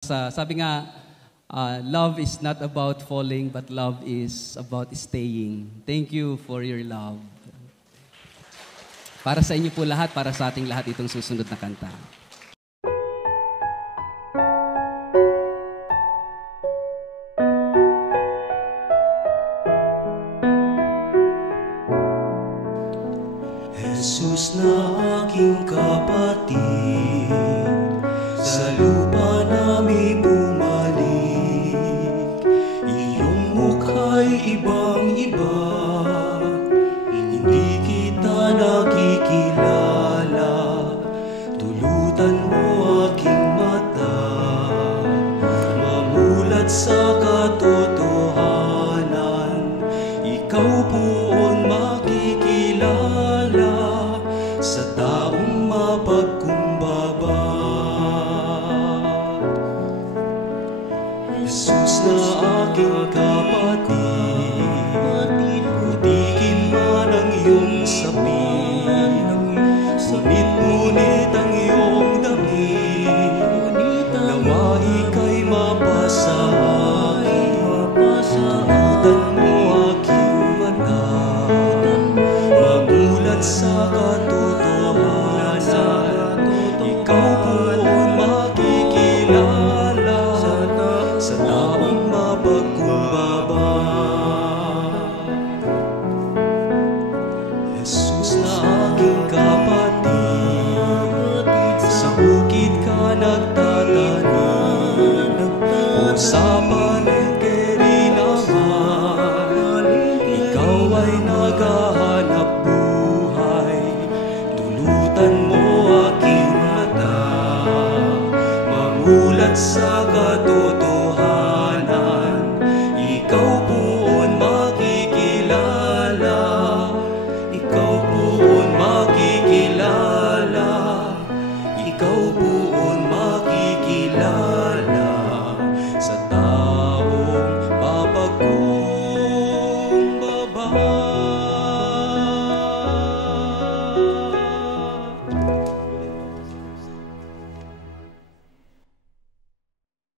Sabi nga, love is not about falling, but love is about staying. Thank you for your love. Para sa inyo po lahat, para sa ating lahat itong susunod na kanta. Jesus na aking kapatid, sa lupa namin bumalik. Iyong mukha'y ibang-iba, hindi kita nakikilala. Tulutan mo aking mata, mamulat sa katotohanan. Ikaw poon makikilala sa taong mapagkumbaba. Jesus na aking kapatid, putikin man ang iyong sapin, ngunit ang iyong damit, nawa ika'y mapasa akin. Tulutan mo aking mata, mamulat sa katotohanan. Ikaw poon makikilala sa taong mapagkumbaba. Jesus na aking kapatid, sa bukid ka nagtatanim, o sa palengke rin naman, ikaw ay naghahanap buhay. Tulutan mo aking mata, mamulat sa katotohanan.